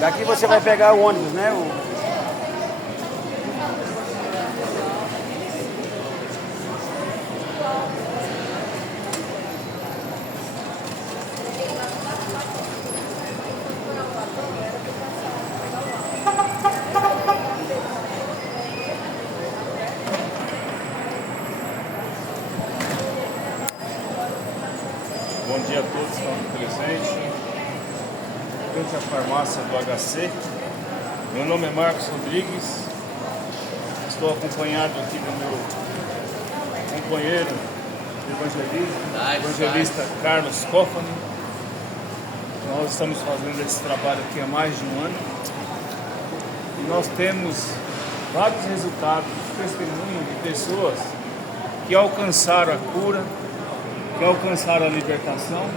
Daqui você vai pegar o ônibus, né? Bom dia a todos que estão aqui presentes. Frente à farmácia do HC. Meu nome é Marcos Rodrigues. Estou acompanhado aqui do meu companheiro evangelista Carlos Cofani. Nós estamos fazendo esse trabalho aqui há mais de um ano. E nós temos vários resultados, testemunhos de pessoas que alcançaram a cura, que alcançaram a libertação,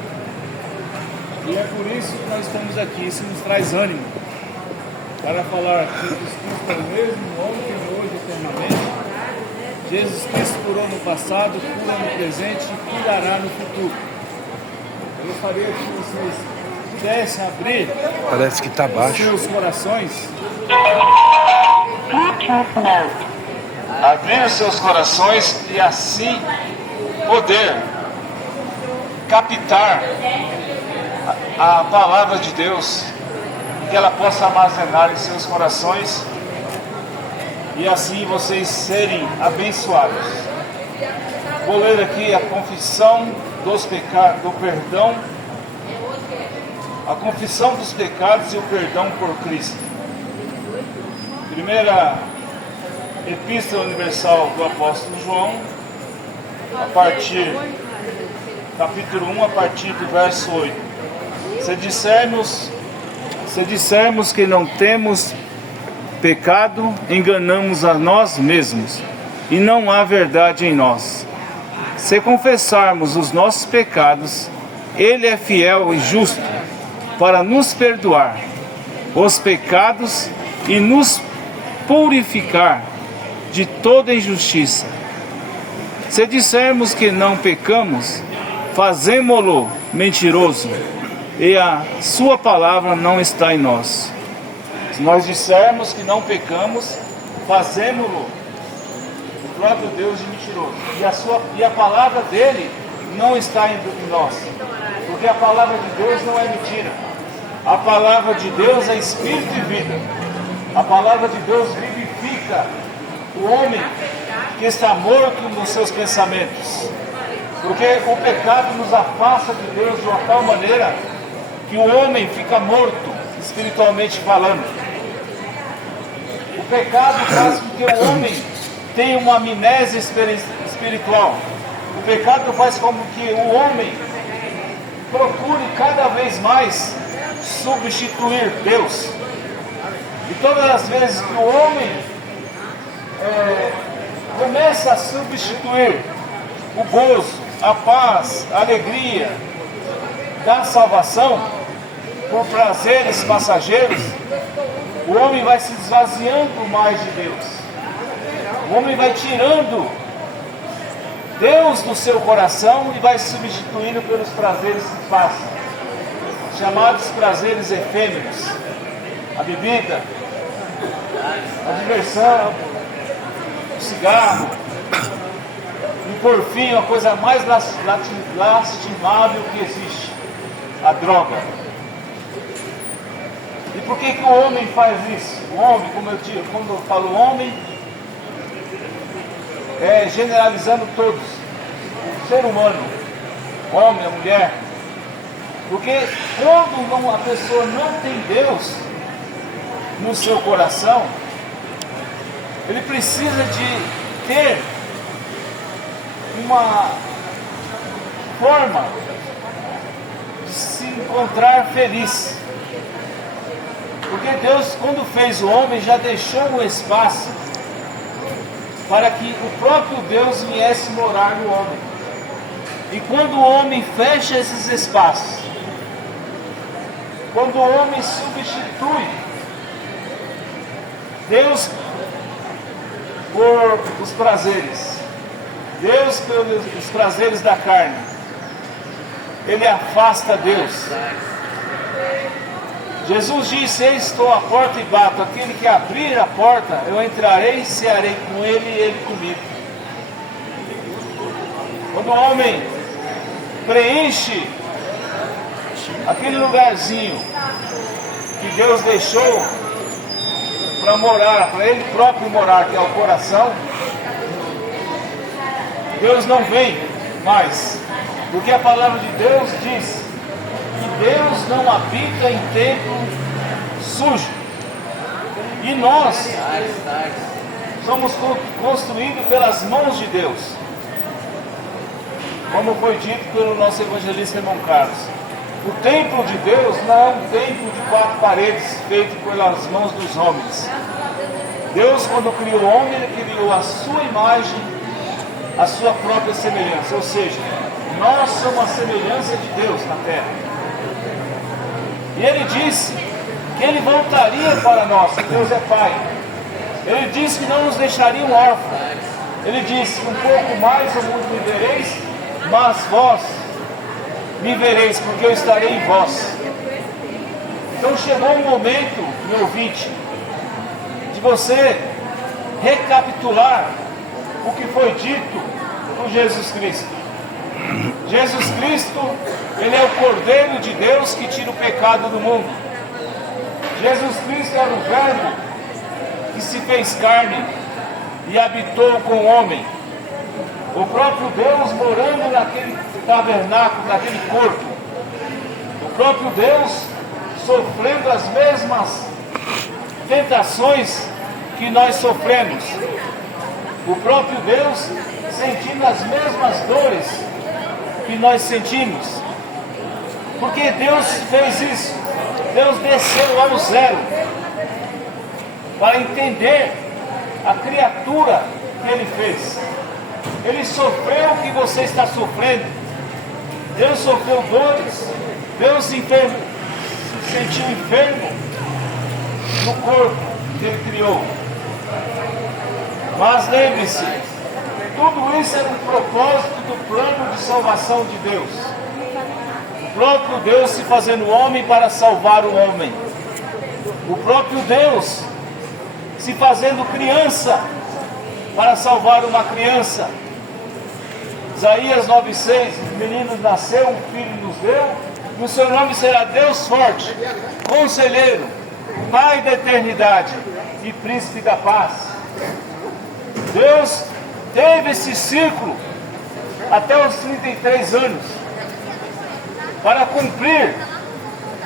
e é por isso que nós estamos aqui. Isso nos traz ânimo para falar que Jesus Cristo é o mesmo, ontem, hoje e eternamente. Jesus Cristo curou no passado, cura no presente e curará no futuro. Eu gostaria que vocês pudessem abrir, Parece que está baixo, os seus corações, abrir os seus corações e assim poder captar a palavra de Deus, que ela possa armazenar em seus corações e assim vocês serem abençoados. Vou ler aqui a confissão dos pecados, do perdão, a confissão dos pecados e o perdão por Cristo. Primeira Epístola Universal do Apóstolo João, capítulo 1, a partir do verso 8. Se dissermos que não temos pecado, enganamos a nós mesmos, e não há verdade em nós. Se confessarmos os nossos pecados, Ele é fiel e justo para nos perdoar os pecados e nos purificar de toda injustiça. Se dissermos que não pecamos, fazemo-lo mentiroso, e a sua palavra não está em nós. Se nós dissermos que não pecamos, fazemo-lo, o próprio Deus, de mentiroso, e a palavra dele não está em nós, porque a palavra de Deus não é mentira. A palavra de Deus é espírito e vida. A palavra de Deus vivifica o homem que está morto nos seus pensamentos, porque o pecado nos afasta de Deus de uma tal maneira que o homem fica morto, espiritualmente falando. O pecado faz com que o homem tenha uma amnésia espiritual. O pecado faz com que o homem procure cada vez mais substituir Deus. E todas as vezes que o homem começa a substituir o gozo, a paz, a alegria da salvação por prazeres passageiros, o homem vai se esvaziando mais de Deus. O homem vai tirando Deus do seu coração e vai substituindo pelos prazeres que passam, chamados prazeres efêmeros. A bebida, a diversão, o cigarro, e por fim a coisa mais lastimável que existe, a droga. E por que o homem faz isso? O homem, quando eu falo homem, é generalizando todos, o ser humano, o homem, a mulher. Porque quando a pessoa não tem Deus no seu coração, ele precisa de ter uma forma de se encontrar feliz. Porque Deus, quando fez o homem, já deixou um espaço para que o próprio Deus viesse morar no homem. E quando o homem fecha esses espaços, quando o homem substitui Deus por os prazeres, Deus pelos prazeres da carne, ele afasta Deus. Jesus disse: eis estou à porta e bato, aquele que abrir a porta, eu entrarei e cearei com ele e ele comigo. Quando o homem preenche aquele lugarzinho que Deus deixou para morar, para ele próprio morar, que é o coração, Deus não vem mais, porque a palavra de Deus diz que Deus não habita em templo sujo. E nós somos construídos pelas mãos de Deus, como foi dito pelo nosso evangelista irmão Carlos. O templo de Deus não é um templo de 4 paredes feito pelas mãos dos homens. Deus, quando criou o homem, ele criou a sua imagem, a sua própria semelhança. Ou seja, nós somos a semelhança de Deus na terra. E ele disse que ele voltaria para nós, que Deus é Pai. Ele disse que não nos deixaria órfãos. Ele disse: um pouco mais o mundo me vereis, mas vós me vereis, porque eu estarei em vós. Então chegou o momento, meu ouvinte, de você recapitular o que foi dito por Jesus Cristo. Jesus Cristo, ele é o Cordeiro de Deus que tira o pecado do mundo. Jesus Cristo era o Verbo que se fez carne e habitou com o homem. O próprio Deus morando naquele tabernáculo, naquele corpo. O próprio Deus sofrendo as mesmas tentações que nós sofremos. O próprio Deus sentindo as mesmas dores que nós sentimos. Porque Deus fez isso. Deus desceu ao zero para entender a criatura que Ele fez. Ele sofreu o que você está sofrendo. Deus sofreu dores. Deus se sentiu enfermo no corpo que Ele criou. Mas lembre-se, tudo isso era um propósito do plano de salvação de Deus. O próprio Deus se fazendo homem para salvar o homem. O próprio Deus se fazendo criança para salvar uma criança. Isaías 9,6: o menino nasceu, um filho nos deu, e o seu nome será Deus forte, Conselheiro, Pai da eternidade e Príncipe da paz. Deus teve esse ciclo até os 33 anos para cumprir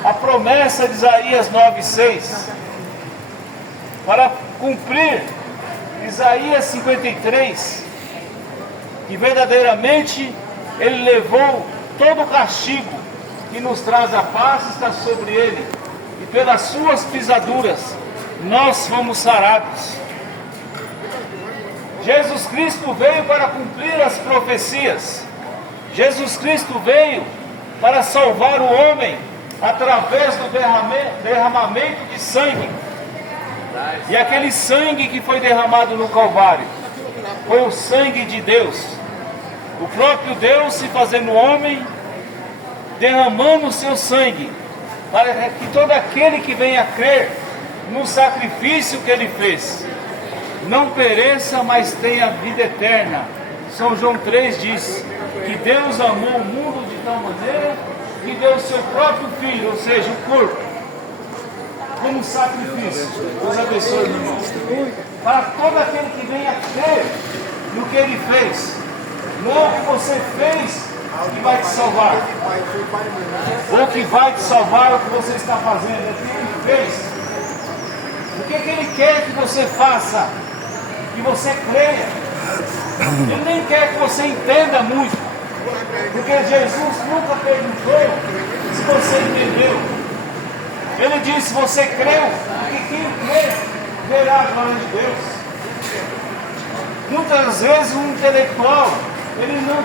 a promessa de Isaías 9,6, para cumprir Isaías 53, que verdadeiramente Ele levou todo o castigo que nos traz a paz, está sobre Ele, e pelas suas pisaduras nós fomos sarados. Jesus Cristo veio para cumprir as profecias. Jesus Cristo veio para salvar o homem através do derramamento de sangue. E aquele sangue que foi derramado no Calvário foi o sangue de Deus. O próprio Deus se fazendo homem, derramando o seu sangue, para que todo aquele que venha crer no sacrifício que Ele fez não pereça, mas tenha vida eterna. São João 3 diz que Deus amou o mundo de tal maneira que deu o seu próprio Filho, ou seja, o corpo, como sacrifício. Deus abençoe, irmãos. Para todo aquele que venha crer no que Ele fez. Não é o que você fez que vai te salvar, ou que vai te salvar o que você está fazendo, é o que Ele fez. O que Ele quer que você faça? Que você creia. Ele nem quer que você entenda muito, porque Jesus nunca perguntou se você entendeu. Ele disse: você creu, porque quem crê verá a glória de Deus. Muitas vezes um intelectual, ele não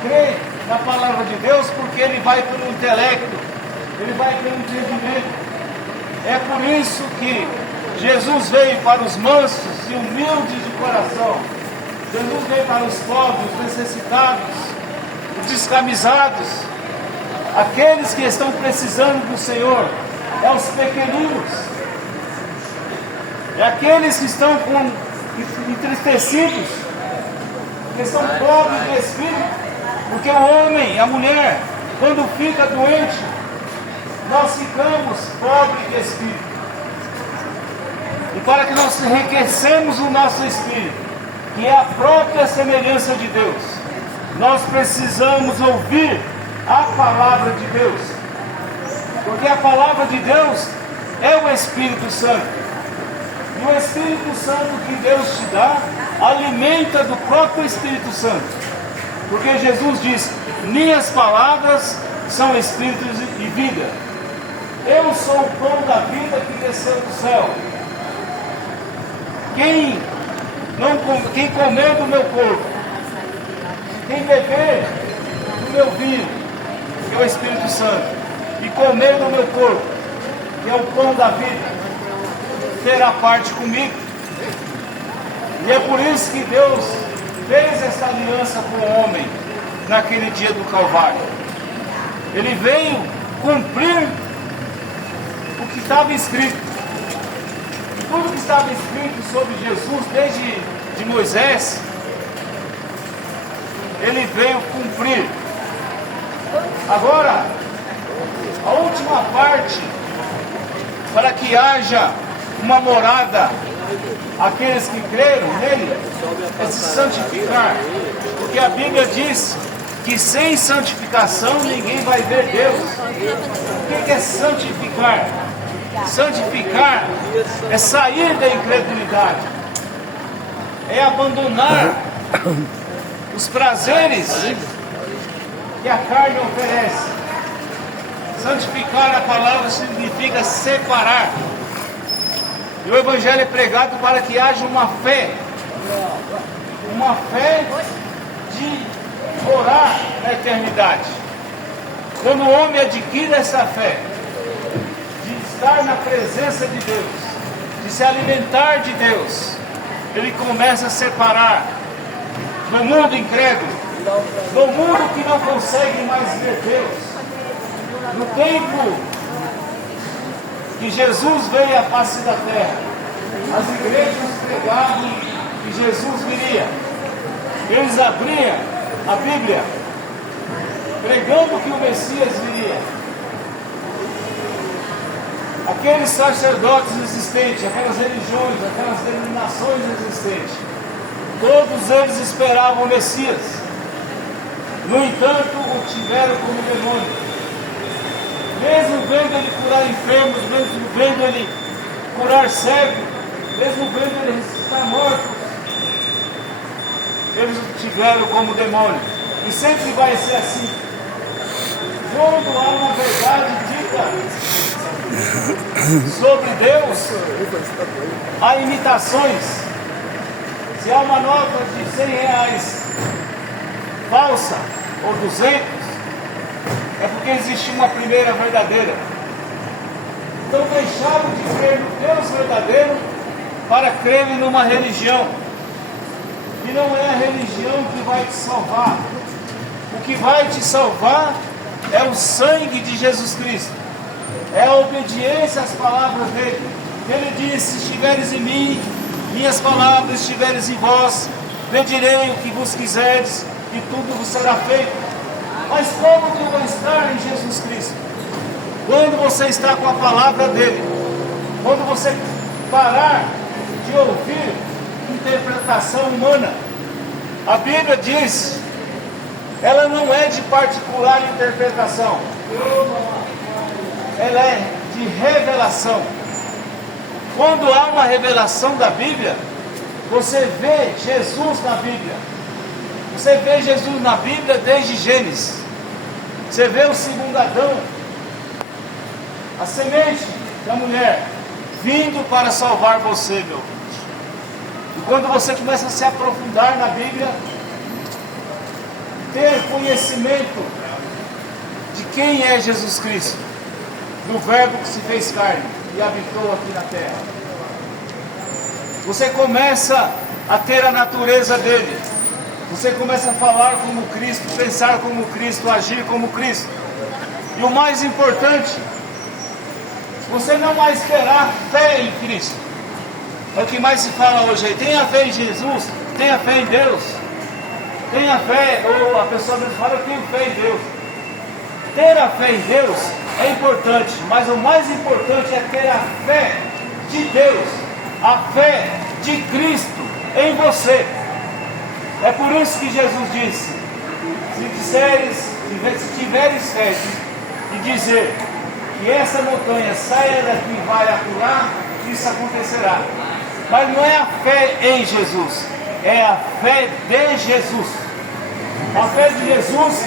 crê na palavra de Deus, porque ele vai pelo intelecto, ele vai pelo entendimento. É por isso que Jesus veio para os mansos e humildes de coração. Jesus veio para os pobres, os necessitados, os descamisados, aqueles que estão precisando do Senhor, é os pequeninos, é aqueles que estão entristecidos, que estão pobres de espírito, porque o homem, a mulher, quando fica doente, nós ficamos pobres de espírito. E para que nós enriquecemos o nosso espírito, que é a própria semelhança de Deus, nós precisamos ouvir a palavra de Deus, porque a palavra de Deus é o Espírito Santo, e o Espírito Santo que Deus te dá alimenta do próprio Espírito Santo, porque Jesus diz: minhas palavras são Espírito e vida. Eu sou o pão da vida que desceu do céu. Quem comer do meu corpo, quem beber do meu vinho, que é o Espírito Santo, e comer do meu corpo, que é o pão da vida, terá parte comigo. E é por isso que Deus fez essa aliança com o homem naquele dia do Calvário. Ele veio cumprir o que estava escrito. Tudo que estava escrito sobre Jesus desde de Moisés, ele veio cumprir. Agora, a última parte, para que haja uma morada, aqueles que creram nele, é se santificar, porque a Bíblia diz que sem santificação ninguém vai ver Deus. O que é santificar? Santificar é sair da incredulidade, é abandonar os prazeres que a carne oferece. Santificar, a palavra significa separar. E o Evangelho é pregado para que haja uma fé de morar na eternidade. Quando o homem adquire essa fé, de estar na presença de Deus, de se alimentar de Deus, ele começa a separar do mundo incrédulo, do mundo que não consegue mais ver Deus. No tempo que Jesus veio à face da terra, as igrejas pregavam que Jesus viria. Eles abriam a Bíblia pregando que o Messias viria. Aqueles sacerdotes existentes, aquelas religiões, aquelas denominações existentes, todos eles esperavam o Messias. No entanto, o tiveram como demônio. Mesmo vendo ele curar enfermos, mesmo vendo ele curar cegos, mesmo vendo ele ressuscitar mortos, eles o tiveram como demônio. E sempre vai ser assim. Quando há uma verdade dita sobre Deus, há imitações. Se há uma nota de 100 reais falsa ou 200, é porque existe uma primeira verdadeira. Então deixaram de crer no Deus verdadeiro para crerem numa religião. E não é a religião que vai te salvar. O que vai te salvar é o sangue de Jesus Cristo. É a obediência às palavras dele. Ele disse: se estiveres em mim, minhas palavras estiveres em vós, pedirei o que vos quiserdes e tudo vos será feito. Mas como que eu vou estar em Jesus Cristo? Quando você está com a palavra dele, quando você parar de ouvir interpretação humana. A Bíblia diz, ela não é de particular interpretação, ela é de revelação. Quando há uma revelação da Bíblia, você vê Jesus na Bíblia. Você vê Jesus na Bíblia desde Gênesis. Você vê o segundo Adão, a semente da mulher, vindo para salvar você, meu. E quando você começa a se aprofundar na Bíblia, ter conhecimento de quem é Jesus Cristo, do Verbo que se fez carne e habitou aqui na terra, você começa a ter a natureza dele. você começa a falar como Cristo, pensar como Cristo, agir como Cristo. E o mais importante, você não mais terá fé em Cristo. É o que mais se fala hoje aí. Tenha fé em Jesus, tenha fé em Deus. Tenha fé, ou a pessoa mesmo fala, eu tenho fé em Deus. Ter a fé em Deus é importante, mas o mais importante é ter a fé de Deus, a fé de Cristo em você. É por isso que Jesus disse, se tiveres fé e dizer que essa montanha saia daqui e vai acolá, isso acontecerá. Mas não é a fé em Jesus, é a fé de Jesus. A fé de Jesus,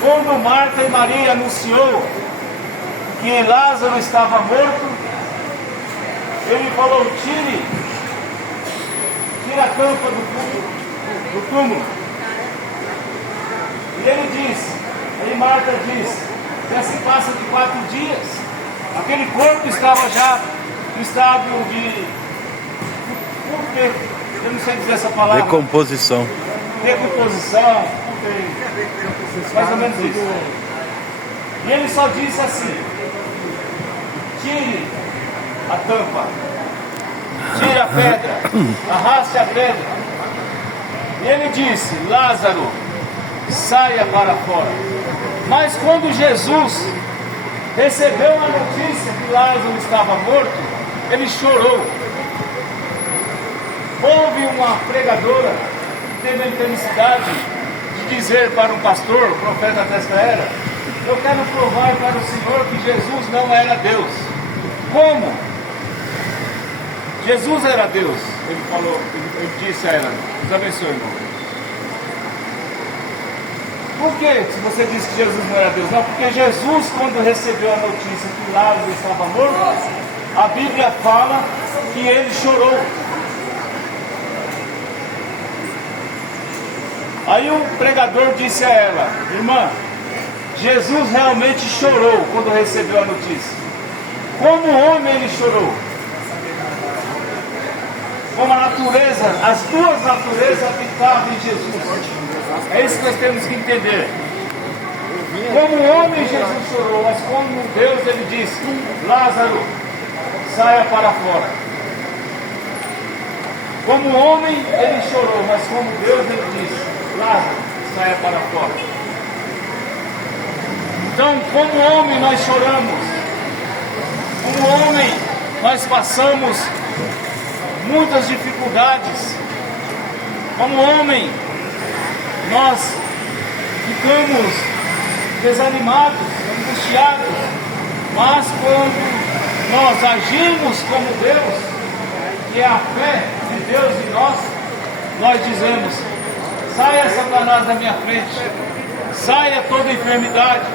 quando Marta e Maria anunciou que Lázaro estava morto, ele falou, tire a tampa do túmulo. E ele disse, aí Marta disse, já se passa de 4 dias, aquele corpo estava já em estado de, eu não sei dizer essa palavra. Decomposição. Decomposição, mais ou menos isso. E ele só disse assim, tire a tampa, tire a pedra, arraste a pedra. E ele disse, Lázaro, saia para fora. Mas quando Jesus recebeu a notícia que Lázaro estava morto, ele chorou. Houve uma pregadora que teve a infelicidade de dizer para um pastor, profeta desta era, eu quero provar para o Senhor que Jesus não era Deus. Como? Jesus era Deus. Ele falou, ele disse a ela, Deus abençoe, irmão. Por que se você disse que Jesus não era Deus? Não, porque Jesus, quando recebeu a notícia que Lázaro estava morto, a Bíblia fala que ele chorou. Aí o pregador disse a ela, irmã, Jesus realmente chorou quando recebeu a notícia. Como homem ele chorou. Como a natureza, as duas naturezas habitavam em Jesus. É isso que nós temos que entender. Como homem Jesus chorou, mas como Deus ele disse, Lázaro, saia para fora. Como homem ele chorou, mas como Deus ele disse, Lázaro, saia para fora. Então, como homem nós choramos, como homem nós passamos muitas dificuldades, como homem nós ficamos desanimados, angustiados, mas quando nós agimos como Deus, que é a fé de Deus em nós dizemos, saia Satanás da minha frente, saia toda enfermidade,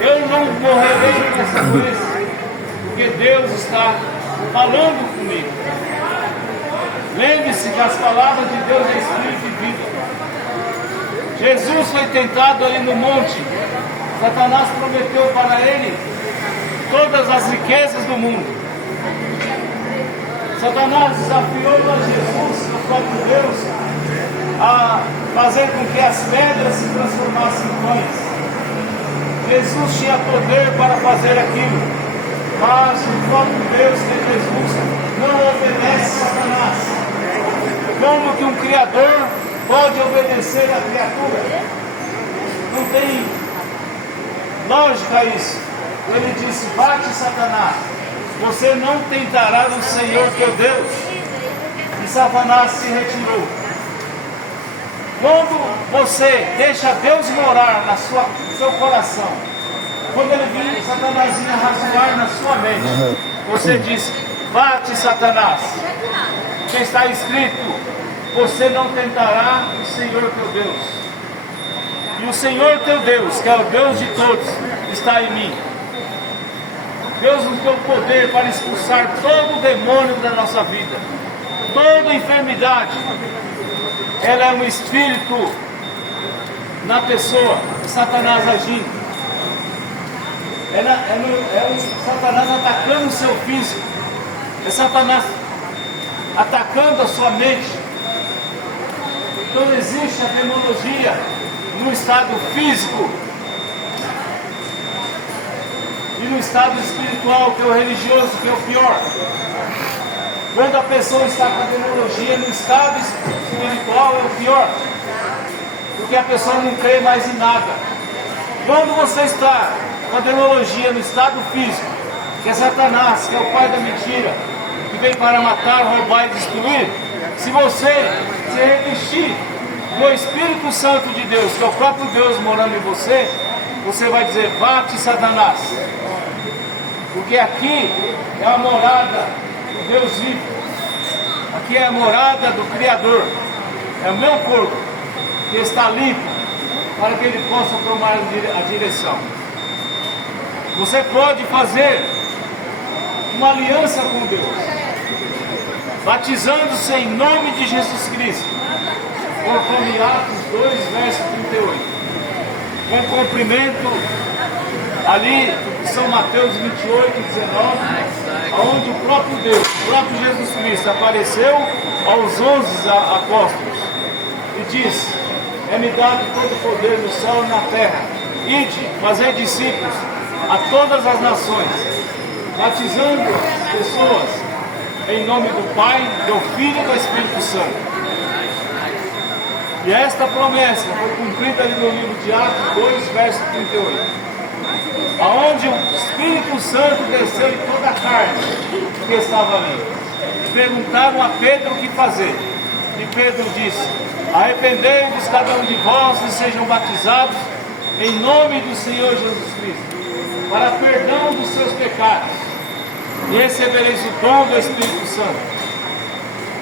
eu não morrerei dessa doença, porque Deus está falando comigo. Lembre-se que as palavras de Deus é espírito e vida. Jesus foi tentado ali no monte. Satanás prometeu para ele todas as riquezas do mundo. Satanás desafiou a Jesus, o próprio Deus, a fazer com que as pedras se transformassem em pães. Jesus tinha poder para fazer aquilo, mas o próprio Deus, que é Jesus, não obedece a Satanás. Como que um Criador pode obedecer a criatura? Não tem lógica isso. Ele disse, bate Satanás, você não tentará o Senhor teu Deus. E Satanás se retirou. Quando você deixa Deus morar no seu coração, quando ele vir Satanás razoar na sua mente, você diz, bate Satanás, que está escrito, você não tentará o Senhor teu Deus. E o Senhor teu Deus, que é o Deus de todos, está em mim. Deus nos deu poder para expulsar todo o demônio da nossa vida, toda enfermidade. Ela é um espírito na pessoa, Satanás agindo. É um Satanás atacando o seu físico, é Satanás atacando a sua mente. Então existe a demonologia no estado físico e no estado espiritual, que é o religioso, que é o pior. Quando a pessoa está com a demonologia no estado espiritual, é o pior, porque a pessoa não crê mais em nada. Quando você está com a demonologia no estado físico, que é Satanás, que é o pai da mentira, que vem para matar, roubar e destruir, se você se revestir do Espírito Santo de Deus, que é o próprio Deus morando em você, você vai dizer: bate, Satanás, porque aqui é a morada do Deus vivo, aqui é a morada do Criador, é o meu corpo que está limpo para que ele possa tomar a direção. Você pode fazer uma aliança com Deus, batizando-se em nome de Jesus Cristo, conforme Atos 2, verso 38, com cumprimento ali de São Mateus 28, 19, onde o próprio Deus, o próprio Jesus Cristo apareceu aos 11 apóstolos e disse: é-me dado todo o poder no céu e na terra, ide, fazei discípulos a todas as nações, batizando as pessoas em nome do Pai, do Filho e do Espírito Santo. E esta promessa foi cumprida ali no livro de Atos 2, verso 38, aonde o Espírito Santo desceu em toda a carne que estava ali. Perguntaram a Pedro o que fazer, e Pedro disse: arrependei-vos cada um de vós e sejam batizados em nome do Senhor Jesus Cristo, para perdão dos seus pecados, e recebereis o dom do Espírito Santo.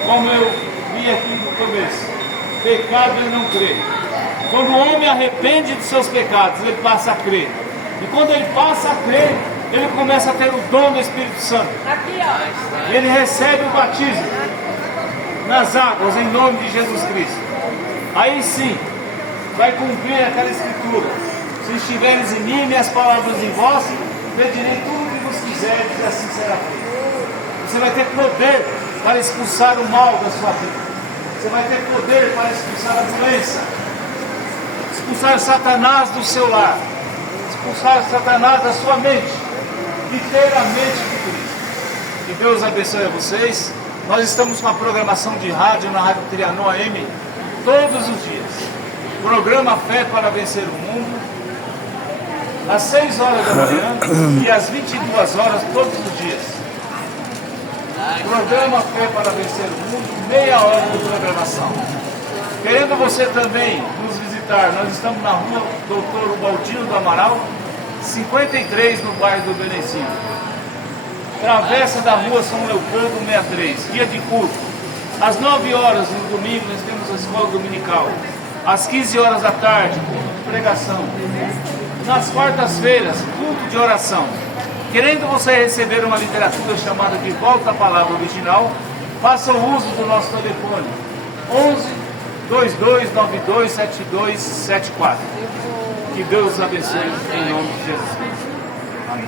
Como eu vi aqui no começo, pecado ele não crê. Quando o homem arrepende de seus pecados, ele passa a crer. E quando ele passa a crer, ele começa a ter o dom do Espírito Santo. Ele recebe o batismo nas águas em nome de Jesus Cristo. Aí sim, vai cumprir aquela escritura: se estiveres em mim, minhas palavras em vós, pedirei tudo o que vos quiserdes, e assim será feito. Você vai ter poder para expulsar o mal da sua vida. Você vai ter poder para expulsar a doença, expulsar Satanás do seu lar, expulsar Satanás da sua mente e ter a mente de Cristo. Que Deus abençoe a vocês. Nós estamos com a programação de rádio na Rádio Trianon AM todos os dias. Programa Fé para Vencer o Mundo, às 6 horas da manhã e às 22 horas todos os dias. Programa Fé para Vencer o Mundo, meia hora de programação. Querendo você também nos visitar, nós estamos na rua Doutor Ubaldino do Amaral, 53, no bairro do Benezinho. Travessa da rua São Leopoldo 63, dia de culto. Às 9 horas no domingo nós temos a escola dominical. Às 15 horas da tarde, culto de pregação. Nas quartas-feiras, culto de oração. Querendo você receber uma literatura chamada De Volta à Palavra Original, faça o uso do nosso telefone 11 2292 7274. Que Deus os abençoe em nome de Jesus. Amém.